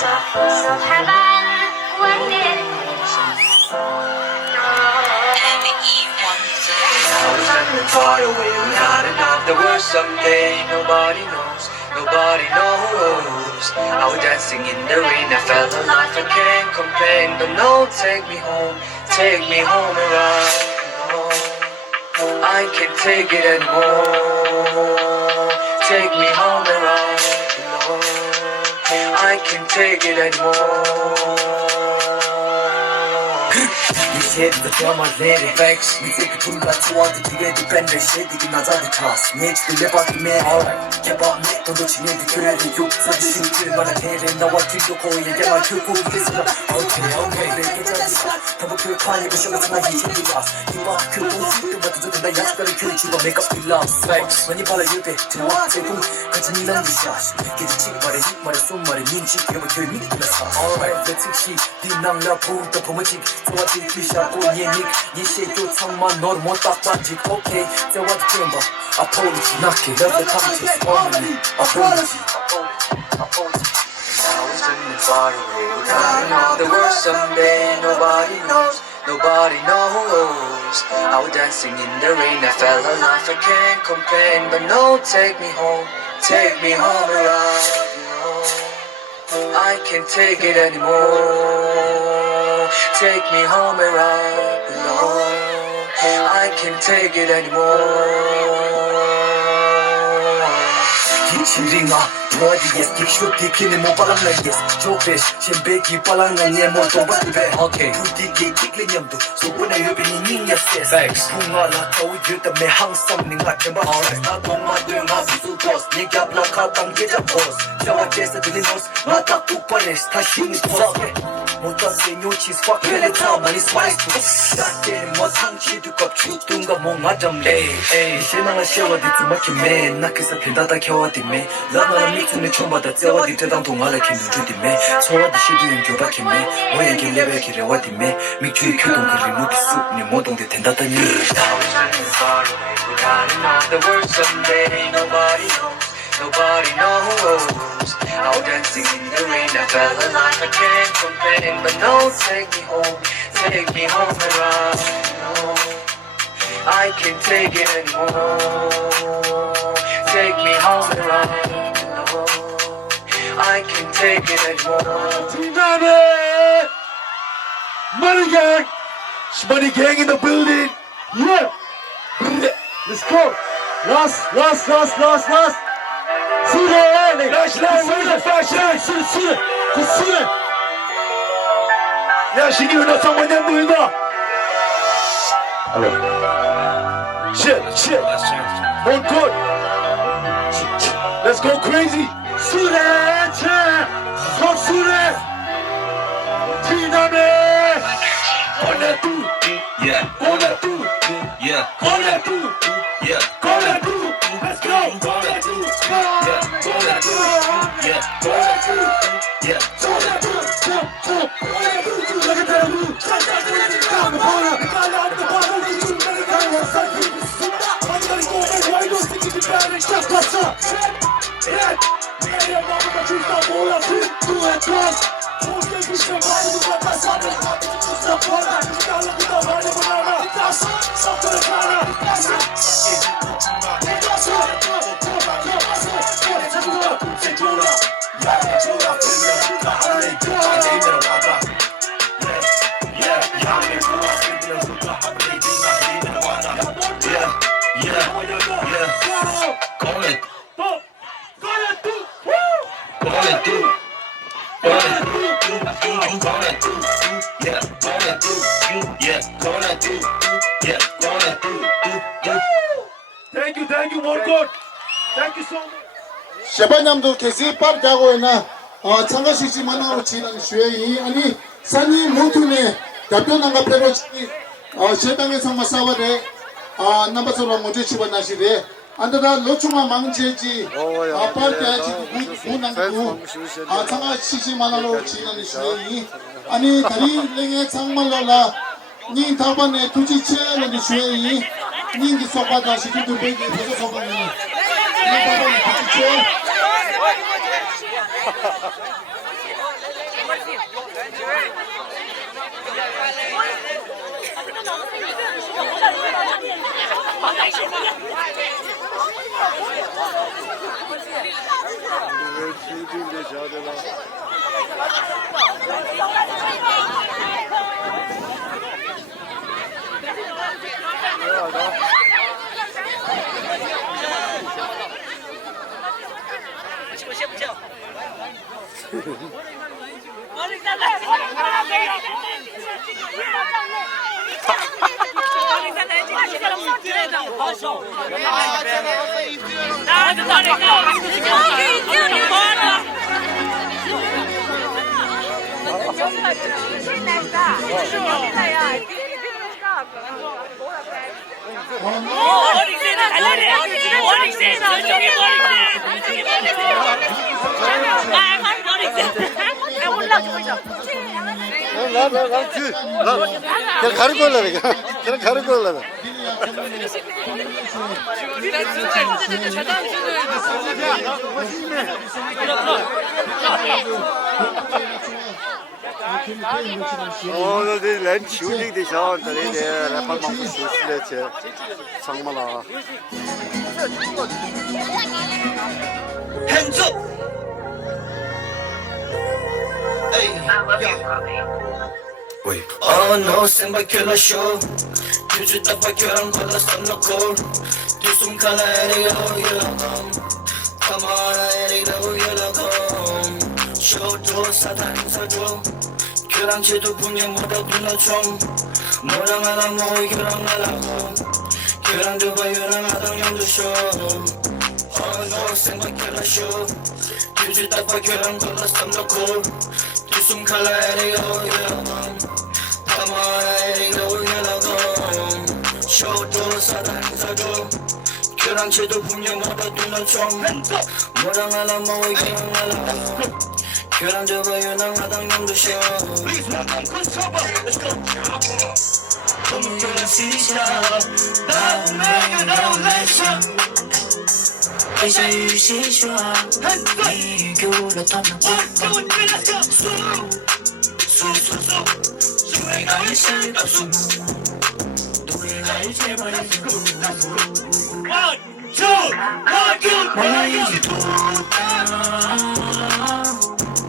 surface of heaven when it far away, we had enough. The worst someday, nobody knows, nobody knows. I was dancing in the rain, I felt alive, I can't complain. But no, take me home around. I can't take it anymore. Take me home around. I can't take it anymore. Shit, the drama lady facts. We take it to the toward the get the bender shit, you not the cost. Makes the lip out the man, alright. Get about me, don't you need the credit, you so the shoot to the head and now I think you're going to get my two cool listen. Okay, they get that shot. Have a good time, you show us my heat in the glass. You are cool, but the yacht better kill you, but make up the love. Facts, when you follow you, they to walk, take them, continue on the shots. Get the chick, but a heat, but a soon, but a mean chick, you will kill me. Alright, let's see, the nang la pool, the pomachi, so what the fish are going to 이 시도 정말 널 못 닦아지 오케이 대화 좀 봐 apology knock it every time you call me apology Now we're sitting far away we're counting on the world someday nobody knows I was dancing in the rain I felt alive I can't complain but no take me home around I can't take it anymore Take me home and ride alone I can't take it anymore Tsering Hi yes, shoot dikin mo palang na yes Jokesh, shembeki palang na niya mo to ba't ibe Okay Puti kiklik nyamdo So when I open in yes yes Facts Pungala tao yuta me hangsam ni nga kemba Alright Na tong madoy nga susu boss Ni gyap la katang geja boss Jawa jesa dili nos Mata kupares Tashi ni boss Mota senyo cheese fuck hele tao mani spice to Date mo 상치 두껍 chutunga mo nga jamle Shenanga shewa di tsumaki me Nakisa pendata kyawa di me Love na 미투네 총받아 째와디 대당 동아래 김주디메 소와디 시비엔 교박히메 오행길 레벨길에 와디메 미추의 교동 그리 무기수 네 모동대 된다다니 Now we're shining far away we're counting on the world someday Nobody knows I was dancing in the rain I felt alive I can't complain But no take me home around no, I can't take it anymore Take me home around I can't take it anymore. Tibetan! Money gang in the building. Yeah. Let's go. Last. Sure. Yeah, she knew that someone that moving up. Shit. Mundgod. Let's go crazy. Sure, go Sure. Tibetan. Gonna do, yeah. Gonna do, yeah. Gonna do, yeah. Gonna do, let's go. Gonna do, yeah. Gonna do, yeah. Gonna do, yeah. Gonna do, look at that move. Down the corner, down the bottom, you better go outside. I'm gonna go and why you think you better just what's up? Yeah. Yeah, mama, but you stop all up to it, Thank you, Mundgod. Thank you so much. 셰바냠도 계시 빠르다고나 참가시지 만나고 지난 주에 아니 산이 모두네 대표난가 페로지 셰당에서 마사와데 남바서로 모두 집어나시래 안다다 로충아 망제지 빠르다지 무난고 참가시지 만나고 지난 주에 아니 다리랭에 장말라라 니 다반에 두지체는 주에 닌기 소바다 시키도 베기 보서 소바니 니 다반에 두지체 그냥 가는 걸로 해. 그냥 가는 걸로 해. Oh, det är en tjulig det så att det är på man får släta till samma. Hands up. Hey, wait. Oh no, samba killer show. You should have a killer on the sun no cold. Do some color come on, show to Satan sajo. Killer cheto punya moda punya chom. Moda ngala mo killer ngala. Killer do by your ngala yang do show. Oh no, samba killer show. You should have a killer on the sun no cold. Do some color come on, show to Satan sajo. Killer cheto punya moda punya chom. Moda ngala mo killer ngala. Killer do by your ngala yang do show. Please welcome Christopher. Let's go. Come on, you're a city now make it out later. 回家与谁说？你给我的他们为爱谁倒数？对爱结巴也是苦。One, two,我来一起吐。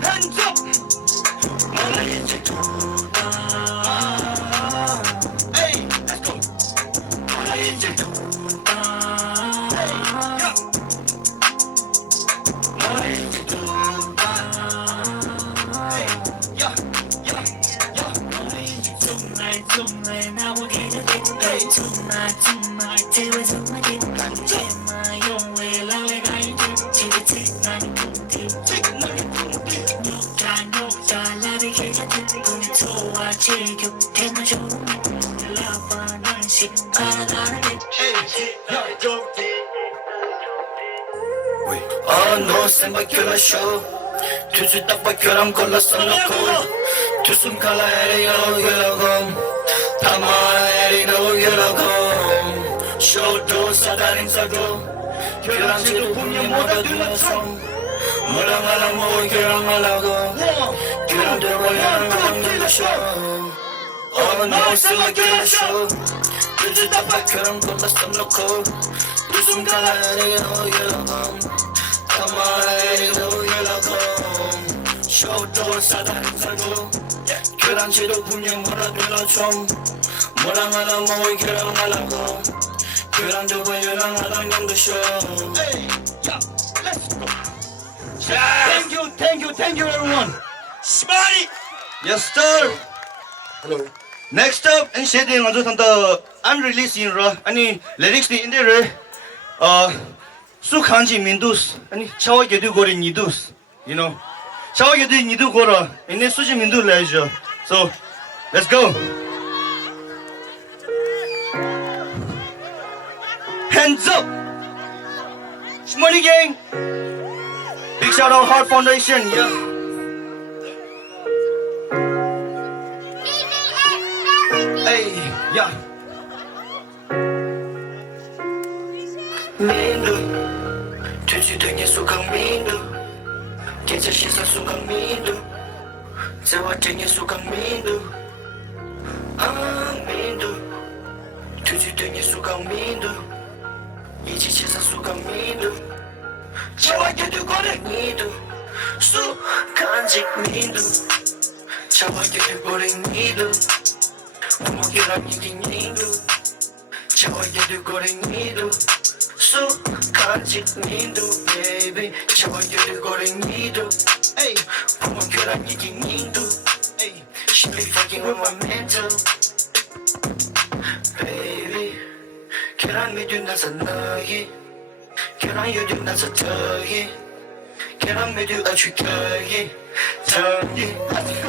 Hands up， 我来一起吐。Hey, let's go， 我来一起吐。Oh no, samba killer show. Tuju takpa kyoram kola sonoko. Tusum kala eriyo yelagom. Tama eriyo yelagom. Show to sadarin sago. Kyoram chidu punya moda dunasom. Moda ngala mo kyoram ngalago. Kyoram dewa yelagom show. Oh no, samba killer show. Tuju takpa kyoram kola sonoko. Tusum kala eriyo yelagom. Come on, show to Satan sago. Killer cheto punya moda dunasom. Moda ngala mo kyoram ngalago. Kyoram dewa yelagom yang do show. Hey, yeah, let's go. Thank you, everyone. Smiley. Yes, sir. Hello. Next up, and shedding on the unreleased in any lyrics in there. 수칸지 민두스 아니 차와게도 거리 니두스 you know 차와게도 니두 거라 이내 수지 민두 레저 so let's go hands up Shmoney gang big shout out Heart Foundation yeah hey yeah 민두 주주등의 수강민두 계좌시설 수강민두 재화등의 수강민두 민두 주주등의 수강민두 이지시설 수강민두 재화계도 거래 민두 아직 민도 저에게 버린 니도 부모기란 얘기 니도 저에게 버린 니도 수간직 니도 baby 저에게 버린 니도 부모기란 얘기 니도 She be fucking with my mental baby 계란 믿음 나서 너희 계란 요즘 나서 더희 계란 믿음 아주 더희 더희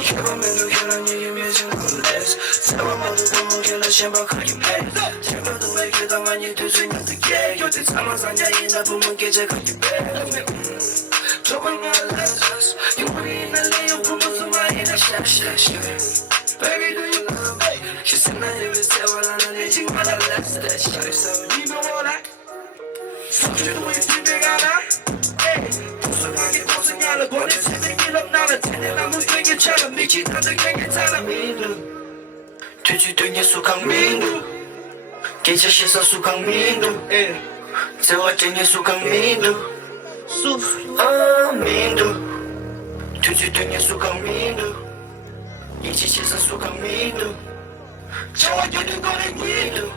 계란 믿음 계란 얘기면서 굴레스 세월 모두 보면 계란 신박하게 매 제발도 왜 계단만이 두준 어떻게 요새 사망상자이 나 보면 계좌가게 매 저번 말라졌어 영원히 날리어 보면 수마이나 샤샤샤 Baby do you love me She said 나 입에 세월하는 내 지금 I left that shit So you know what I 성주도 왜 집에 가나 부수하게 고생하려 보내 새내기로 나를 테네 나무 땡겨처럼 미치다들 괜찮아 민두 뒤지등의 수강민두 계좌 씻어 수강민두 세월등의 수강민두 민두 뒤지등의 수강민두 이제 씻어 수강민두 저와겨는 거는 민두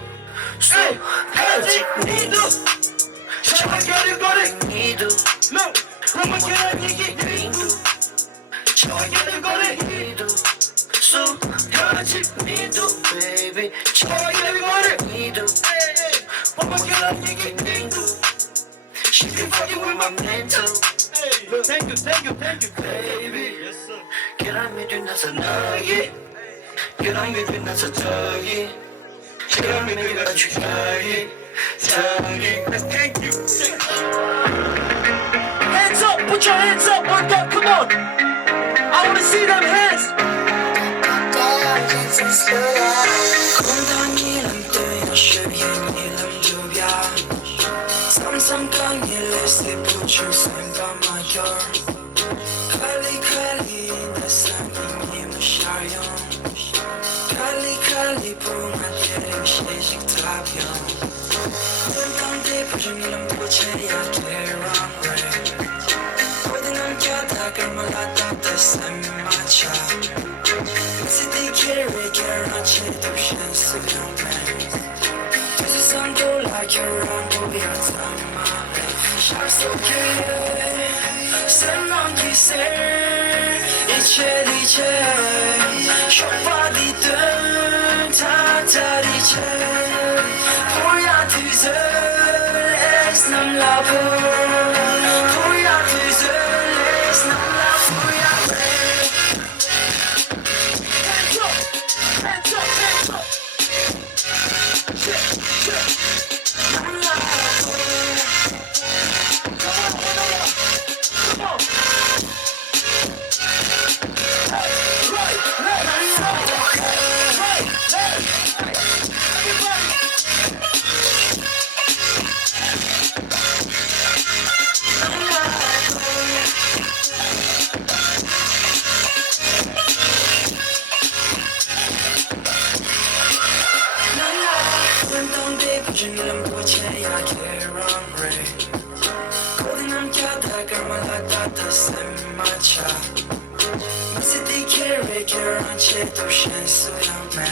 아직 민두 저와겨는 거는 민두 부모께는 얘기 민두 저와겨는 거는 민두 아직 민두 baby 저와겨는 거는 민두 부모께는 얘기 민두 She been fucking with my mental Thank you baby Yes sir 계란 믿음 나서 너희 계란 믿음 나서 더희 계란 믿음 아주 더희 Thank you Hands up, put your hands up, work up, come on I wanna see them hands 건강이란 뜻 쉬는 주변 삼삼강 일레스 부출 생각마요 칼리 내 삶이 무샤요 칼리 붕한 시식 답변 뜬감대 부정이란 부채야 개랑래 모든 남겨다가 몰랐다 내 삶이 맞춰 City carry 계란치도 신수경매 두수상 돌아 결혼 고비한 삶마에 샤 속에 셀런 기세 이제 쇼파디든 다다리제 보야 뒤zel es nam love 보야 뒤zel es nam love 보야 hands up hands up hands up nam love come on 부정이란 부채야 개랑래 고든 남겨다가 말랐다 더 쌤 맞춰 City carry 계란치도 신수경매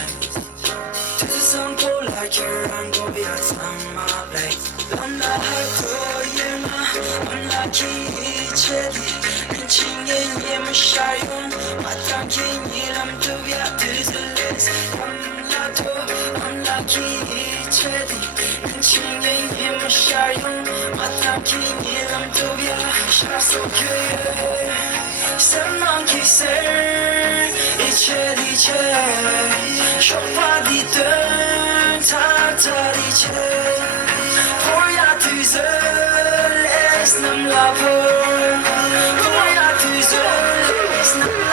두수상 골라 계란 고비야 참말래 넌나 할도예마 언락이 이체디 근친게 예문 샤용 마땅히니람 두야 드슬레스 남라도 언락이 이체디 근친게 예문 샤용 마땅히니람 두야 샤 속에 셀런 기세 이제 쇼파디든 다다리제 보야 뒤zel es nam love 보야 뒤zel es nam love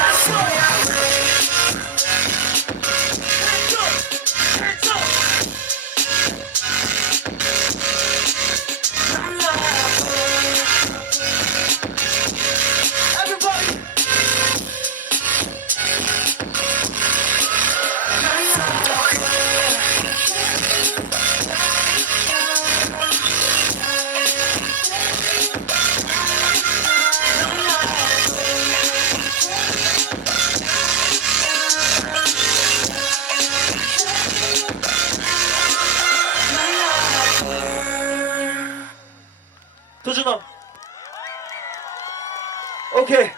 Okay.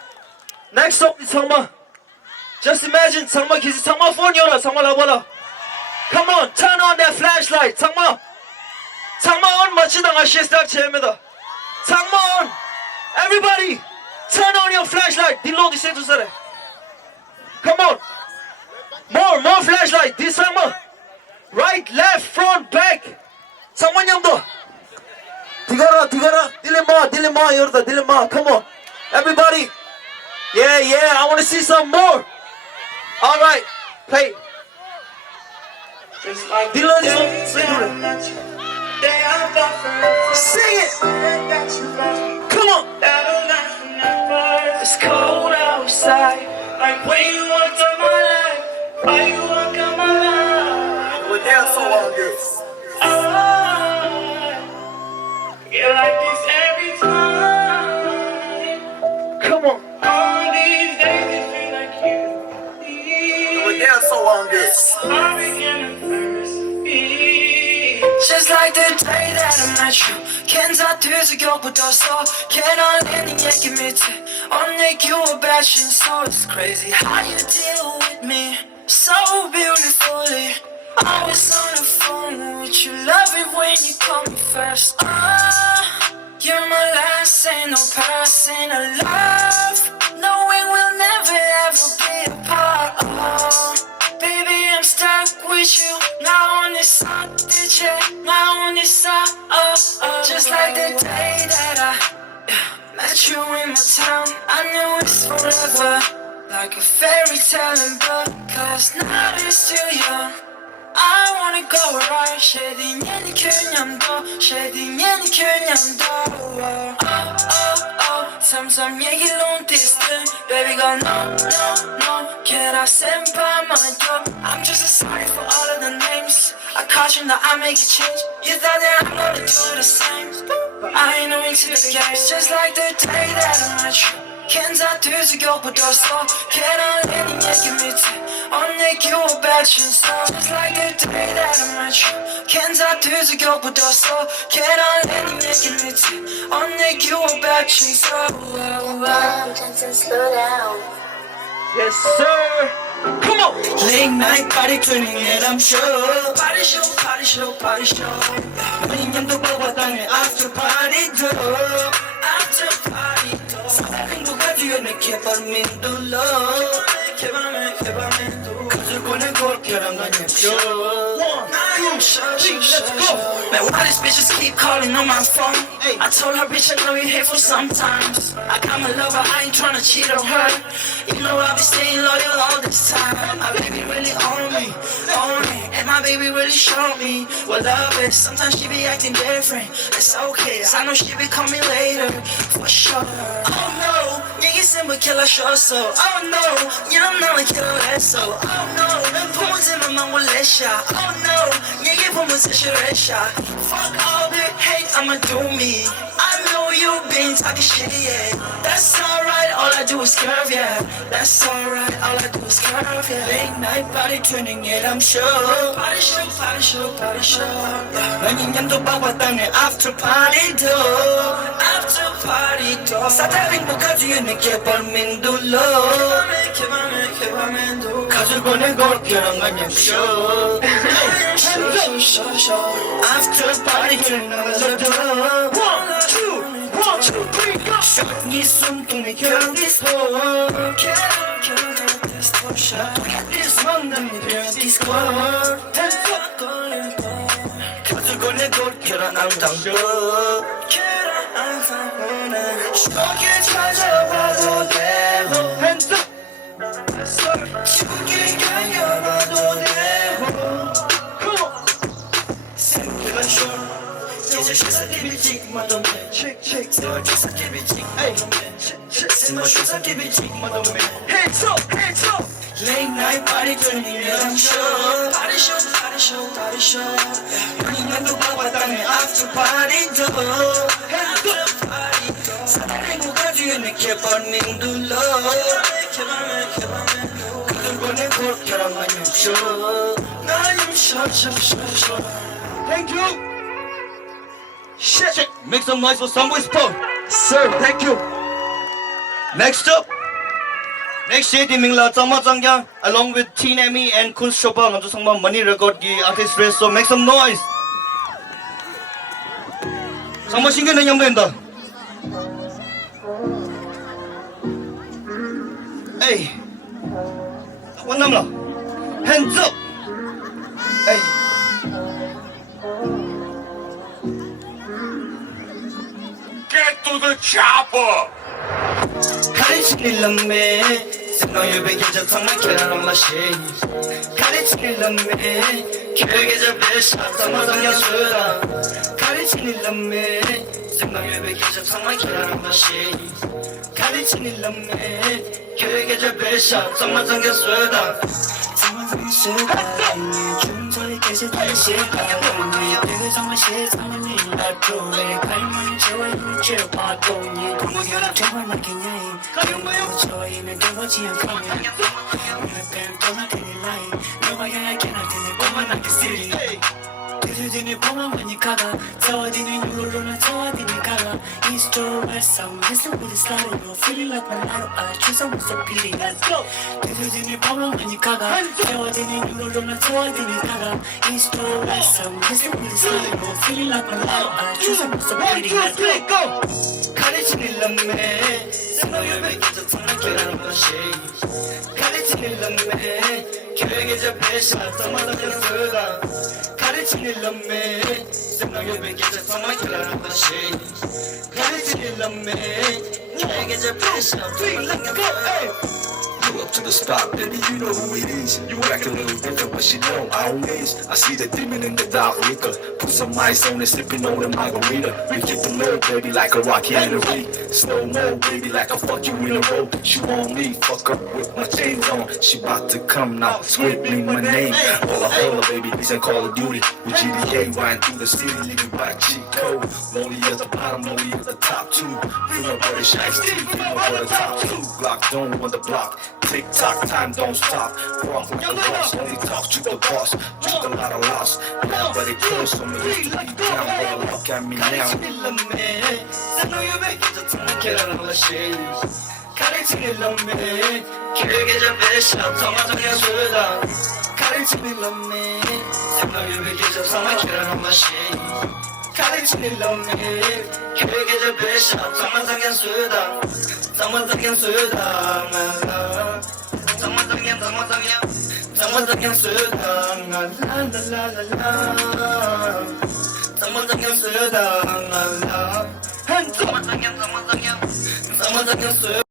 Next song is Sangma. Just imagine Sangma kiss Sangma phone yora Sangma labala. Come on, turn on that flashlight. Sangma. Sangma on machidang ashestak chemeda. Sangma on. Everybody, turn on your flashlight. Dillo di setu sare. Come on. More flashlight. This Sangma. Right, left, front, back. Sangma nyamdo. Tigara. Dilema yorda. Dilema. Come on. Everybody. Yeah, I want to see some more. All right, play. Dilo, sing it. Come on. It's cold outside. Like when you walked on my life. Why you walk on my life? We're there so long this. Get like this every time. Come on. All these days it feel like you. We're there so long this. Just like the day that I met you 캔자 뒤지겨부터서 캐널랜딩 얘기 밑에 언니 교회 bashing so it's crazy how you deal with me so beautifully always on the phone with you love it when you call me first you're my last ain't no passing a love knowing we'll never ever be apart baby I'm stuck with you now on this song now on this song just like the day that I met you in my town I knew it's forever like a fairy tale in book cause now it's too young I wanna go right shading any kanyamdo shading any kanyamdo sometimes 얘기를 on distant baby go no can I send by my door I'm just sorry for all of the names I caution that I make a change you thought that I'm gonna do the same but I ain't no into the games just like the day that I met you 캔자 뒤지겨부터서 캐널랜딩 얘기 밑에 언니 교회 bashing so just like the day that I met you 캔자 뒤지겨부터서 캐널랜딩 얘기 밑에 언니 교회 bashing so slow down. Yes, sir. Come on. Late night party tuning and I'm sure Party show 문인년도 보고당해 after party do After party do 행복한 뒤에 내게 바르면 둘러 개밤에 가지고는 골결한 건 show Man, why these bitches keep calling on my phone? I told her, bitch, I know you hateful sometimes I got my lover, I ain't tryna cheat on her You know I'll be staying loyal all this time My baby really own me And my baby really showed me what love is Sometimes she be acting different, it's okay I know she be coming later, for sure Oh no, 얘기 simple killer sure so Oh no, you don't know like killer less so Oh no, 보면서만 몰래 shot Oh no, 얘기 보면서 싫어해 shot Fuck all the hate, I'ma do me I know you been talking shit, yeah That's alright, all I do is curve, yeah That's alright, all I do is curve, yeah Late night party tuning it, I'm sure Party show 만인년도 봐왔다네 after party do After party do 사다 행복한 뒤에 내게 벌민 둘러 개밤에 가지고 보낸 골결한 건 show After party tuning another door 1, 2, 3, go 네 손등에 결혼 disco This one 난 이별 disco 가지고 내 골결한 암당도 저기 찾아봐도 되고 hands up 저기 가려봐도 되고 come on 생각은 sure 이제 쉐사기비직 마dom에 세월 쉐사기비직 세월 쉐사기비직 마dom에 hands up Late night party tuning it, I'm sure Party show 연인년도 봐왔다네 after party do After party do 사랑 행복한 뒤에 내게 번ning 둘러 개밤에 가지고 내 골결한 건 show 나 좀 show Thank you. Shit. Make some noise for Songboy Sport. Sir, thank you. Next up. Next year, Mingla Tama Zangya, along with Teen Emmy and Kun Shopang, and some money record the artist race, so make some noise. Sama singing na yambenda. Hey, what number? Hands up. Hey. Get to the chopper. 가리치길럼에 생노유배 계좌 탕만 계란한 맛이 가리치길럼에 계획계좌 배샤 탕마당 야수라 가리치길럼에 생노유배 계좌 탕만 계란한 맛이 가리치길럼에 계획계좌 배샤 탕마당 야수라 중소리 계속 다시 가보니 내가 정말 세상을 날 풀에 갈망 채워 일주일 바보니 동물견은 정말 많겠냐 가용마요 저희는 되어지 않거든 오늘 뱀 떠나더니 라인 너와 야야게 날 테니 뻔만 않게 쓰리 그들이 뻔만 많이 가가 저어디니 누르르나 저어디니 가가 East or West I'm messing with the slaughter You're feeling like my lotto I choose I'm so pity Let's go 그들이 뻔만 많이 가가 저어디니 누르르나 저어디니 가가 East or West I'm messing with the slaughter You're feeling like my lotto I choose I'm so pity Let's go 가르치는 람매 생노유배 계좌 탕만 계란한 것이 가르치는 람매 계획계좌 배샤 탕마당 야수라 가르치는 람매 생노유배 계좌 탕만 계란한 것이 가르치는 람매 계획계좌 배샤 탕마당 야수라 Pull up to the spot, baby, you know who it is. You act a little different, but she know I always. I see the demon in the dark liquor. Put some ice on it, sipping on the margarita. We get the low, baby, like a rocky in a week. Slow mo, baby, like a fuck you in a row. She want me, fuck up with my chains on. She bout to come now, screaming my name. Holla, baby, this ain't Call of Duty. With GDA, riding through the city, living by cheat code. Lonely at the bottom, lonely at the top two. Feel no British ice tea, feel no butter top two. Glock don't on the block. Tick tock, time don't stop. Walk like a boss, only talk to the boss. Took a lot of loss, nobody cares. So me used to be down, but look at me now. 가르치는 람매 계획계좌 배샤 탕마당 야수라 가르치는 람매 생노유배 계좌 탕만 계란한 맛이 가르치는 람매 계획계좌 배샤 탕마당 야수라 탕마당 야수라 탕마당 야수라 라라라라라 탕마당 야수라 한쪽 탕마당 야수라